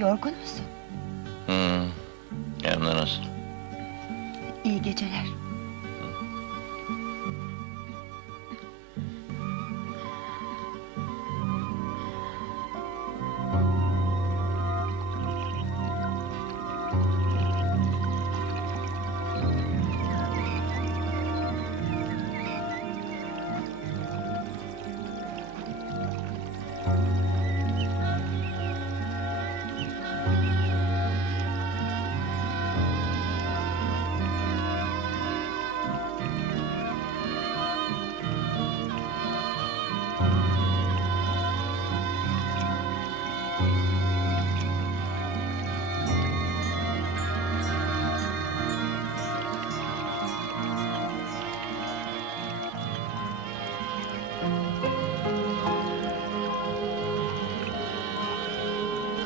Yorgun musun? Hmm. Hem de nasıl? İyi geceler.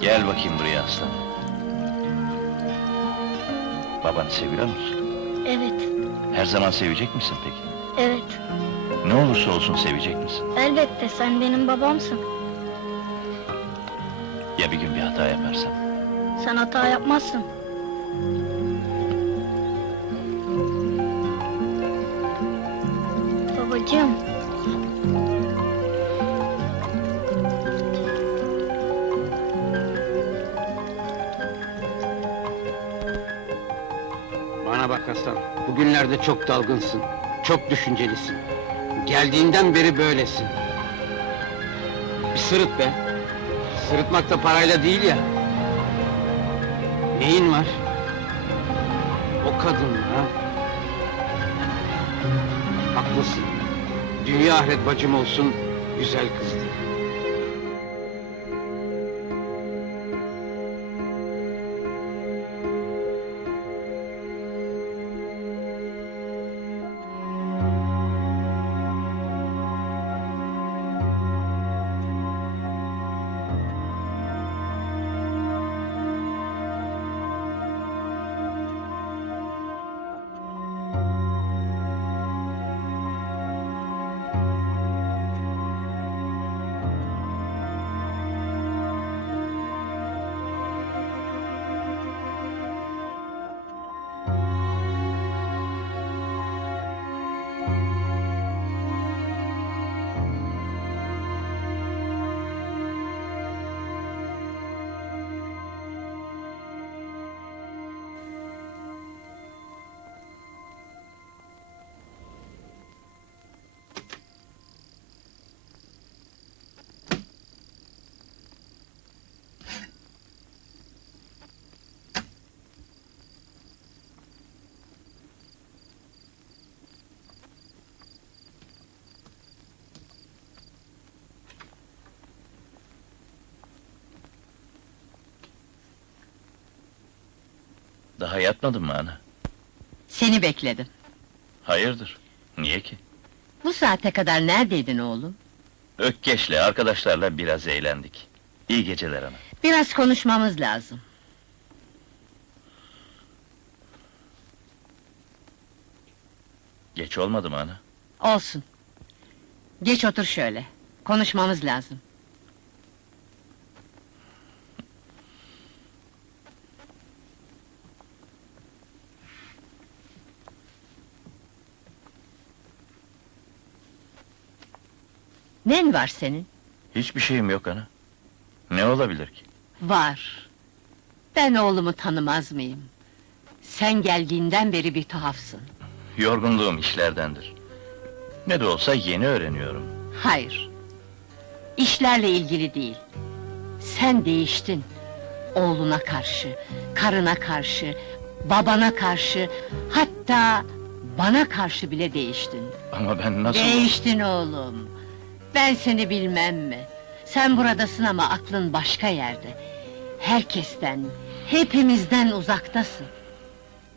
Gel bakayım buraya aslan. Babanı seviyor musun? Evet, Her zaman sevecek misin peki? evet. Ne olursa olsun sevecek misin? Elbette sen benim babamsın. Ya bir gün bir hata yaparsam? Sen hata yapmazsın. Babacığım. Bana bak Hasan, bugünlerde çok dalgınsın, çok düşüncelisin. Geldiğinden beri böylesin. Bir sırıt be. Sırıtmak da parayla değil ya. Neyin var? O kadın ha? Haklısın. Dünya ahiret bacım olsun, güzel kızdı. Daha yatmadın mı ana? Seni bekledim. Hayırdır? Niye ki? Bu saate kadar neredeydin oğlum? Ökkeş'le, arkadaşlarla biraz eğlendik. İyi geceler ana. Biraz konuşmamız lazım. Geç olmadı mı ana? Olsun. Geç otur şöyle. Konuşmamız lazım. Nen var senin? Hiçbir şeyim yok ana. Ne olabilir ki? Var. Ben oğlumu tanımaz mıyım? Sen geldiğinden beri bir tuhafsın. Yorgunluğum işlerdendir. Ne de olsa yeni öğreniyorum. Hayır. İşlerle ilgili değil. Sen değiştin. Oğluna karşı, karına karşı, babana karşı, hatta bana karşı bile değiştin. Ama ben nasıl... Değiştin oğlum. Ben seni bilmem mi? Sen buradasın ama aklın başka yerde. Herkesten, hepimizden uzaktasın.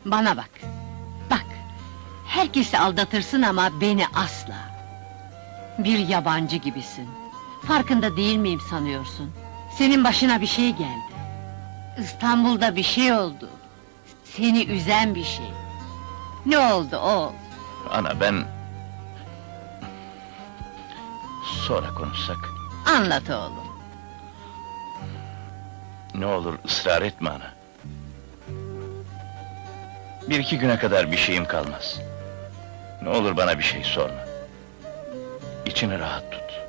Bana bak. Bak. Herkesi aldatırsın ama beni asla. Bir yabancı gibisin. Farkında değil miyim sanıyorsun? Senin başına bir şey geldi. İstanbul'da bir şey oldu. Seni üzen bir şey. Ne oldu oğul? Ana ben... Sonra konuşsak. Anlat oğlum. Ne olur ısrar etme ana. Bir iki güne kadar bir şeyim kalmaz. Ne olur bana bir şey sorma. İçini rahat tut.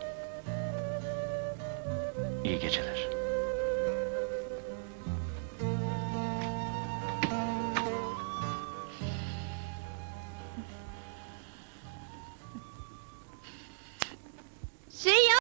İyi geceler.